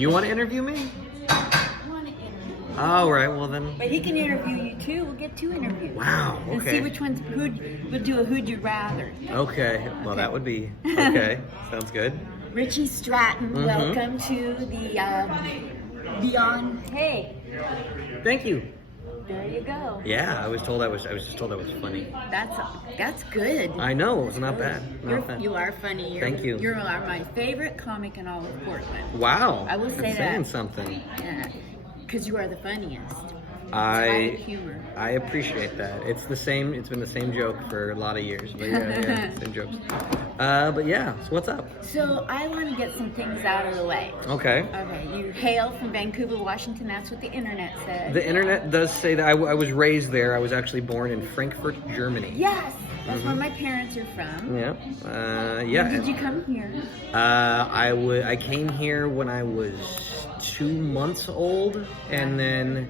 Do you want to interview me? I want to interview you. Oh, right. Well, then. But he can interview you too. We'll get 2 interviews. Wow. And Okay. see which one's we'll do a who'd you rather. Okay. Well, that would be okay. Sounds good. Richie Stratton, Mhm. welcome to the Beyond. Hey, Thank you. there you go. Yeah, I was just told I was funny. That's good. I know. It's not bad. Not bad. You are funny. Thank you. You are my favorite comic in all of Portland. Wow. I will that's say saying that. something. Yeah, because you are the funniest. I Light humor. I appreciate that. It's the same. It's been the same joke for a lot of years. But yeah, same jokes. But yeah. So what's up? So I want to get some things out of the way. Okay. Okay, you hail from Vancouver, Washington. That's what the internet said. The internet does say that I was raised there. I was actually born in Frankfurt, Germany. Yes, that's where my parents are from. Yeah. Yeah. When did you come here? I came here when I was 2 months old, and then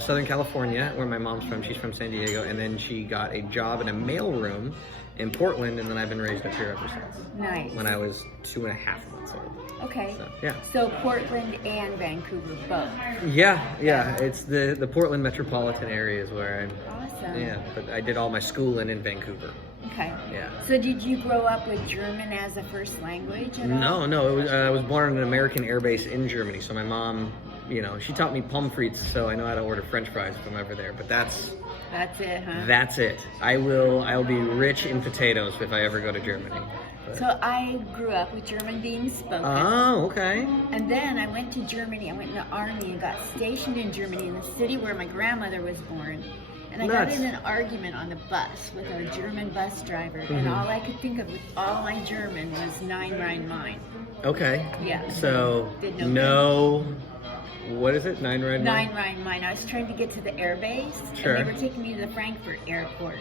Southern California, where my mom's from. She's from San Diego, and then she got a job in a mailroom in Portland, and then I've been raised up here ever since. Nice. When I was 2.5 months old. Okay. So, yeah. So Portland and Vancouver both. Yeah. It's the Portland metropolitan area is where I'm. Awesome. Yeah, but I did all my schooling in Vancouver. Okay. Yeah. So did you grow up with German as a first language at all? No. It was, I was born on an American air base in Germany, so my mom, she taught me pommes frites, so I know how to order French fries if I'm ever there. But that's it, huh? that's it. I'll be rich in potatoes if I ever go to Germany. But- So I grew up with German being spoken. Oh, okay. And then I went to Germany. I went in the army and got stationed in Germany in the city where my grandmother was born. And I got Nuts. in an argument on the bus with our German bus driver. And all I could think of with all my German was Nein, Rhein, Mine. Okay. Yeah. So Did no. What is it? Nine Rhine? Nine, Rhein, Mine. I was trying to get to the air base. Sure. And they were taking me to the Frankfurt airport.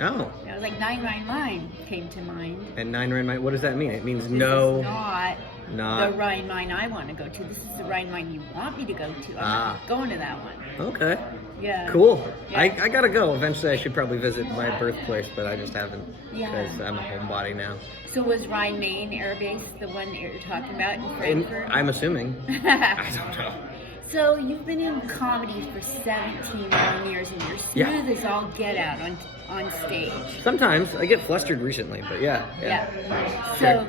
Oh. And I was like, Nine, Rhein, Mine came to mind. And Nine Rhine. What does that mean? It means This no. is not the Not. Rhine Mine I want to go to. This is the Rhine Mine you want me to go to. I'm not going to that one. Okay. Yeah. Cool. Yeah. I gotta go. Eventually, I should probably visit my birthplace, but I just haven't Yeah. because I'm a homebody now. So was Rhine Main Air Base the one that you're talking about in And Frankfurt? I'm assuming. I don't know. So you've been in comedy for 17 long years, and you're Yeah. smooth as all get out on stage. Sometimes I get flustered recently, but yeah. So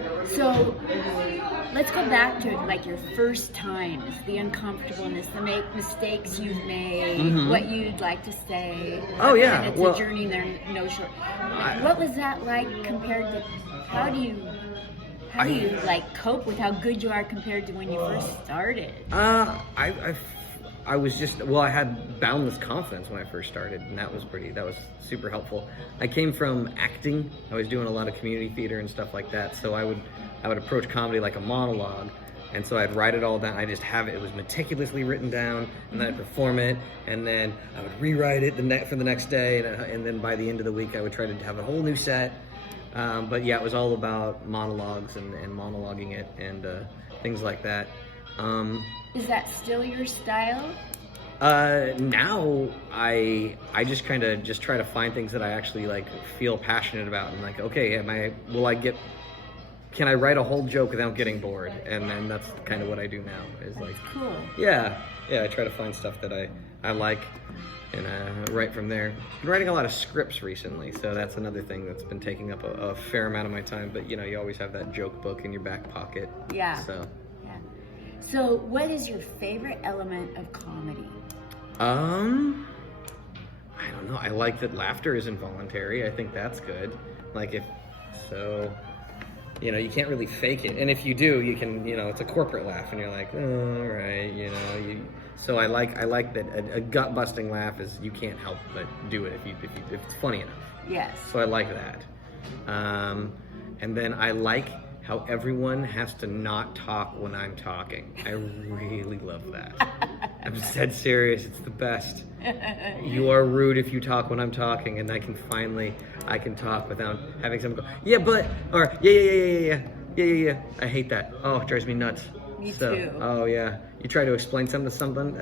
let's go back to like your first times, the uncomfortableness, the mistakes you've made, what you'd like to say. Oh, yeah. And it's Well, a journey there, no short. What was that like compared to? How do you like cope with how good you are compared to when you first started? I was just, I had boundless confidence when I first started, and that was super helpful. I came from acting. I was doing a lot of community theater and stuff like that, so I would approach comedy like a monologue, and so I'd write it all down. I just have it was meticulously written down, and then I'd perform it, and then I would rewrite it for the next day, and then by the end of the week I would try to have a whole new set. But yeah, it was all about monologues and monologuing it and things like that. Is that still your style? Now I just kind of just try to find things that I actually like feel passionate about and like, okay, can I write a whole joke without getting bored? And then that's kind of what I do now is like, Cool. yeah, I try to find stuff that I like and write from there. Been writing a lot of scripts recently, so that's another thing that's been taking up a fair amount of my time, but you always have that joke book in your back pocket. Yeah. So So, what is your favorite element of comedy? I don't know. I like that laughter is involuntary. I think that's good. You can't really fake it. And if you do, you can, it's a corporate laugh and you're like, oh, all right, So I like that a gut busting laugh is you can't help but do it if it's funny enough. Yes. So I like that. And then I like how everyone has to not talk when I'm talking. I really love that. I'm dead serious. It's the best. You are rude if you talk when I'm talking, and I can talk without having someone go, yeah, but, or yeah. I hate that. Oh, it drives me nuts. Me too. Oh yeah. You try to explain something to someone,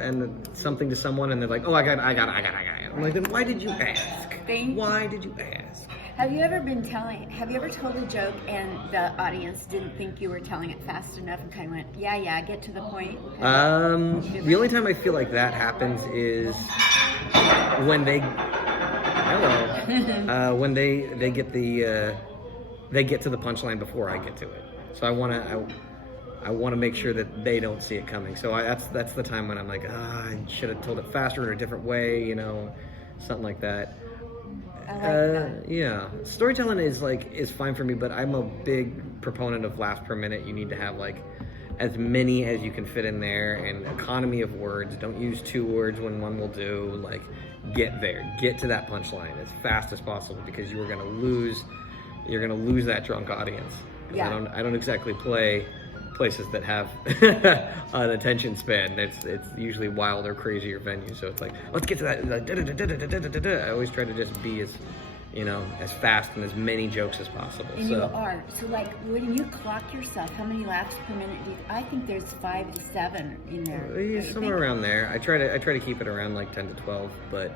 and they're like, oh, I got it. I'm like, then why did you ask? Why did you ask? Have you ever told a joke and the audience didn't think you were telling it fast enough and kind of went, yeah, get to the point? The only time I feel like that happens is when when they get to the punchline before I get to it. So I want to make sure that they don't see it coming. So that's the time when I'm like, I should have told it faster in a different way, you know, something like that. I like that. Yeah, storytelling is fine for me, but I'm a big proponent of laughs per minute. You need to have like as many as you can fit in there, and economy of words. Don't use 2 words when one will do. Like, get to that punchline as fast as possible, because you're gonna lose that drunk audience. Yeah. I don't exactly play places that have an attention span. It's usually wilder, crazier venues. So it's like, let's get to that. I always try to just be as fast and as many jokes as possible. And you are. So like, when you clock yourself, how many laughs per minute I think there's 5 to 7 in there. Somewhere around there. I try to keep it around like 10 to 12, but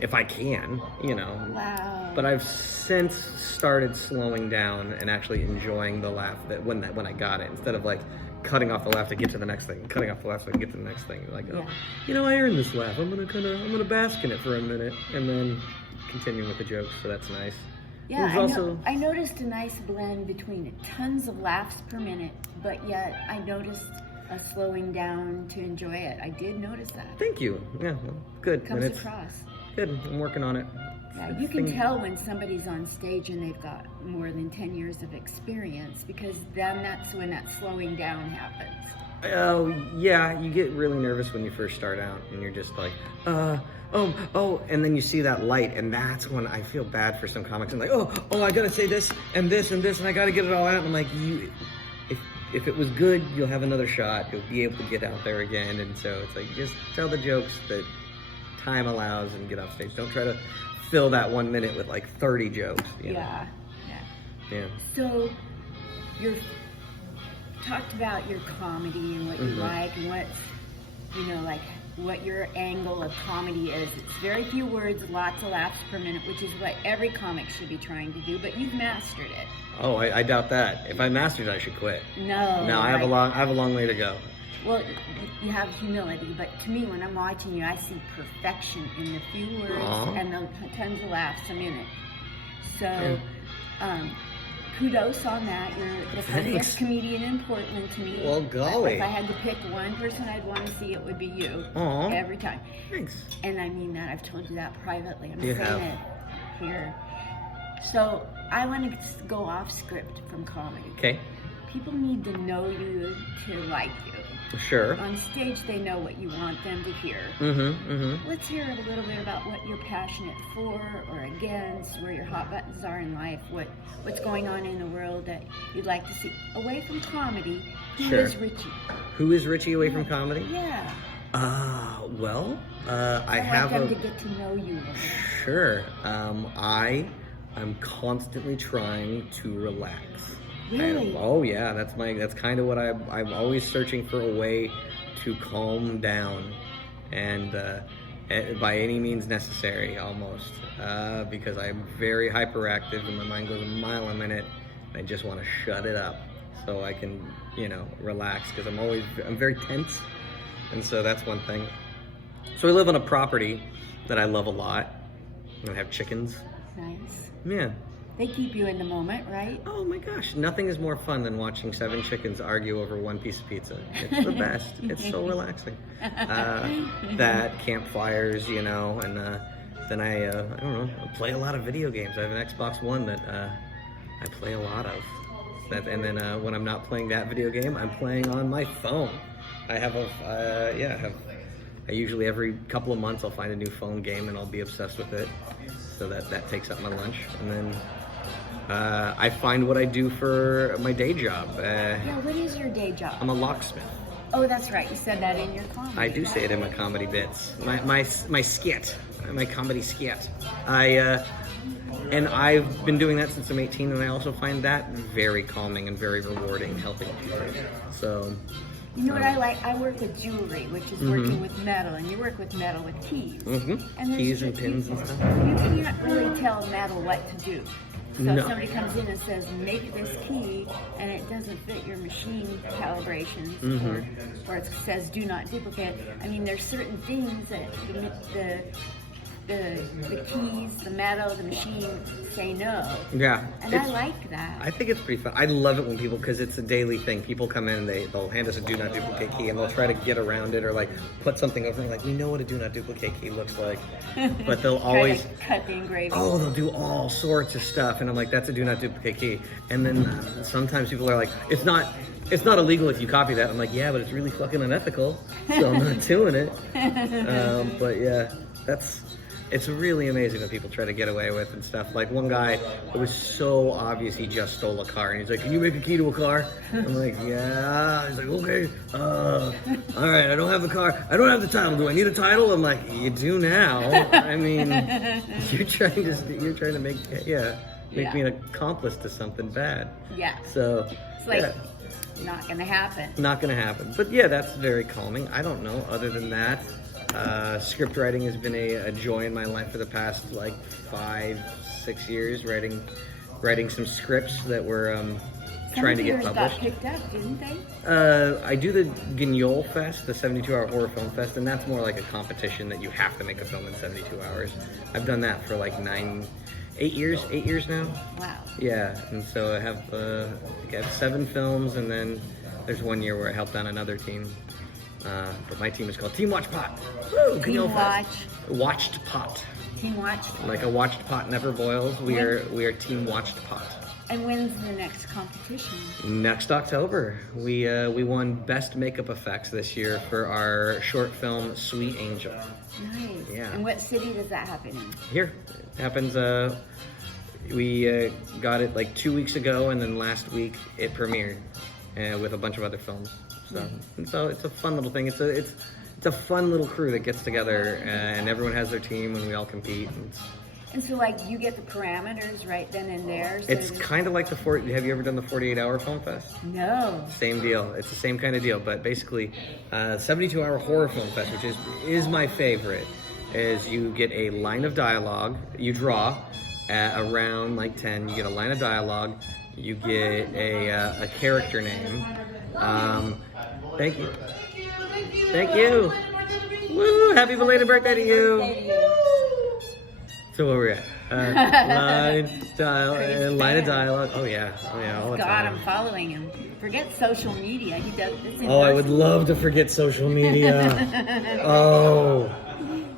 if I can, you know. Wow. But I've since started slowing down and actually enjoying the laugh when I got it, instead of like cutting off the laugh to get to the next thing, cutting off the laugh to get to the next thing. Like, oh, you know, I earned this laugh. I'm gonna bask in it for a minute, and then continue with the jokes. So that's nice. Yeah, I noticed a nice blend between tons of laughs per minute, but yet I noticed a slowing down to enjoy it. I did notice that. Thank you. Yeah, well, good. Comes across. Good. I'm working on it. Yeah, you can tell when somebody's on stage and they've got more than 10 years of experience, because then that's when that slowing down happens. Oh, yeah, you get really nervous when you first start out, and you're just like, and then you see that light, and that's when I feel bad for some comics. I'm like, I gotta say this, and this, and this, and I gotta get it all out. And I'm like, if it was good, you'll have another shot. You'll be able to get out there again. And so it's like, just tell the jokes that time allows and get off stage. Don't try to fill that 1 minute with like 30 jokes. You know? Yeah. So you're talked about your comedy and what you like and what your angle of comedy is. It's very few words, lots of laughs per minute, which is what every comic should be trying to do, but you've mastered it. Oh, I doubt that. If I mastered it, I should quit. No, I have a long way to go. Well, you have humility, but to me, when I'm watching you, I see perfection in the few words and the tons of laughs a minute. So, kudos on that. You're the funniest comedian in Portland to me. Well, golly. If I had to pick one person I'd want to see, it would be you. Every time. Thanks. And I mean that. I've told you that privately. I'm saying it here. So, I want to go off script from comedy. Okay. People need to know you to like you. Sure. On stage, they know what you want them to hear. Let's hear a little bit about what you're passionate for or against, where your hot buttons are in life, what's going on in the world that you'd like to see. Away from comedy, who is Richie? Who is Richie away from comedy? Yeah. I have them to get to know you. Sure. I'm constantly trying to relax. Really? Yeah, that's kind of what I'm always searching for, a way to calm down, and by any means necessary, almost, because I'm very hyperactive and my mind goes a mile a minute. And I just want to shut it up so I can, relax, because I'm very tense, and so that's one thing. So I live on a property that I love a lot. I have chickens. Nice. Yeah. They keep you in the moment, right? Oh my gosh, nothing is more fun than watching 7 chickens argue over one piece of pizza. It's the best. It's so relaxing. That, campfires, and then I don't know, I play a lot of video games. I have an Xbox One that I play a lot of. And then when I'm not playing that video game, I'm playing on my phone. I usually every couple of months I'll find a new phone game and I'll be obsessed with it. So that takes up my lunch. And then I find what I do for my day job. What is your day job? I'm a locksmith. Oh, that's right. You said that in your comedy. I do say it in my comedy bits. My skit, my comedy skit. And I've been doing that since I'm 18, and I also find that very calming and very rewarding, helping people. So, You know what I like? I work with jewelry, which is working with metal, and you work with metal with keys. And Keys and pins and stuff. You can't really tell metal what to do. So No. if somebody comes in and says, make this key, and it doesn't fit your machine calibrations, or it says do not duplicate. I mean, there's certain things that the keys, the metal, the machine say no. Yeah. And I like that. I think it's pretty fun. I love it when people, because it's a daily thing. People come in and they'll hand us a do not duplicate key, and they'll try to get around it or like put something over it. Like, we know what a do not duplicate key looks like, but they'll always cut the engraving. Oh, they'll do all sorts of stuff, and I'm like, that's a do not duplicate key. And then sometimes people are like, it's not illegal if you copy that. I'm like, yeah, but it's really fucking unethical, so I'm not doing it. But yeah, it's really amazing what people try to get away with and stuff. Like one guy, it was so obvious he just stole a car, and he's like, can you make a key to a car? I'm like, yeah. He's like, okay. All right, I don't have a car. I don't have the title. Do I need a title? I'm like, you do now. I mean, you're trying to make me an accomplice to something bad. Yeah. So it's like not gonna happen. Not gonna happen. But yeah, that's very calming. I don't know. Other than that, script writing has been a joy in my life for the past like 5-6 years. Writing some scripts that we're trying to get published. Got picked up, didn't they? I do the Guignol Fest, the 72-hour horror film fest, and that's more like a competition that you have to make a film in 72 hours. I've done that for like 8 years now. Wow. Yeah, and so I have 7 films, and then there's 1 year where I helped on another team. But my team is called Team Watch Pot. Woo! Team Watch. Watched Pot. Team Watch. Like a watched pot never boils. We are Team Watched Pot. And when's the next competition? Next October. We won Best Makeup Effects this year for our short film Sweet Angel. Nice. Yeah. And what city does that happen in? Here. It happens, we got it like 2 weeks ago, and then last week it premiered with a bunch of other films. So it's a fun little thing. It's a fun little crew that gets together, and everyone has their team, and we all compete. And so, like, you get the parameters right then and there. So it's kind of like have you ever done the 48-hour film fest? No. Same deal. It's the same kind of deal, but basically, 72-hour horror film fest, which is my favorite, is you get a line of dialogue. You draw around like 10. You get a line of dialogue. You get a character name. Thank you. Thank you. Woo! Happy belated birthday to you. So where we're at? Line of dialogue. Oh yeah, all the God, time. I'm following him. Forget social media. He does this. Oh, I would love to forget social media. Oh,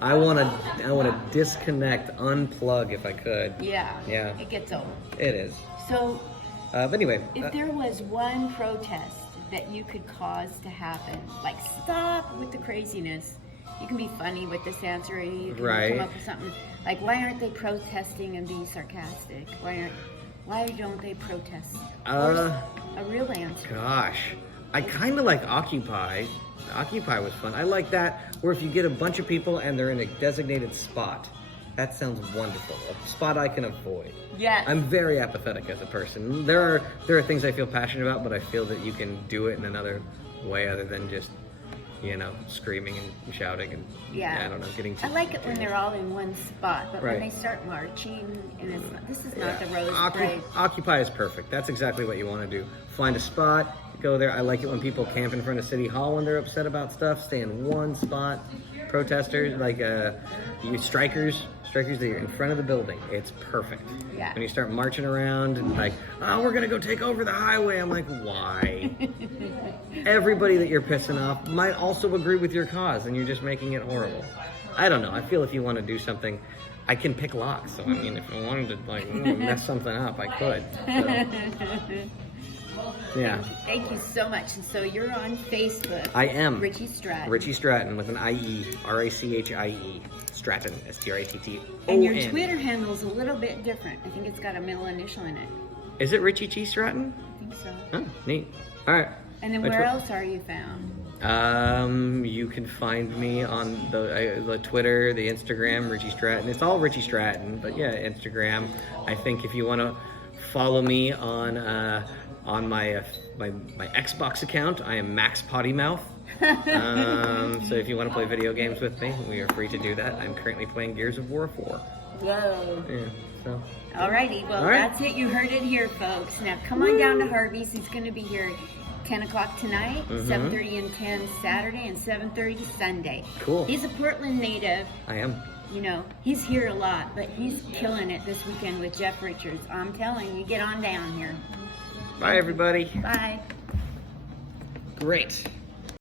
I wanna disconnect, unplug if I could. Yeah. Yeah. It gets old. It is. So. But anyway. If there was one protest that you could cause to happen, like stop with the craziness. You can be funny with this answer, or you can come up with something like, why aren't they protesting and being sarcastic? Why don't they protest? A real answer. Gosh, I kind of like Occupy. Occupy was fun. I like that, where if you get a bunch of people and they're in a designated spot. That sounds wonderful. A spot I can avoid. Yes. I'm very apathetic as a person. There are things I feel passionate about, but I feel that you can do it in another way other than just, screaming and shouting and I don't know, getting too. I like it when they're all in one spot, but when they start marching and this is not the Rose Parade. Occupy is perfect. That's exactly what you want to do. Find a spot, go there. I like it when people camp in front of City Hall when they're upset about stuff. Stay in one spot. Protesters, like strikers that you're in front of the building. It's perfect. Yeah. When you start marching around and like, oh, we're gonna go take over the highway. I'm like, why? Everybody that you're pissing off might also agree with your cause, and you're just making it horrible. I don't know. I feel if you want to do something, I can pick locks. So I mean, if I wanted to mess something up, I could. So. Yeah. Thank you so much. And so you're on Facebook. I am. Richie Stratton. Richie Stratton with an I-E, R-A-C-H-I-E. Stratton, S-T-R-A-T-T-O-N. And your Twitter handle's a little bit different. I think it's got a middle initial in it. Is it Richie G. Stratton? I think so. Oh, neat. All right. And then where else are you found? You can find me on the Twitter, the Instagram, Richie Stratton. It's all Richie Stratton, but yeah, Instagram. I think if you want to follow me on On my my Xbox account, I am Max Potty Mouth. So if you want to play video games with me, we are free to do that. I'm currently playing Gears of War 4. Whoa. Yeah, so. Alrighty, well, that's it. You heard it here, folks. Now, come on down to Harvey's. He's going to be here 10 o'clock tonight, 7:30 and 10 Saturday, and 7:30 Sunday. Cool. He's a Portland native. I am. You know, he's here a lot, but he's killing it this weekend with Jeff Richards. I'm telling you, get on down here. Bye, everybody. Bye. Great.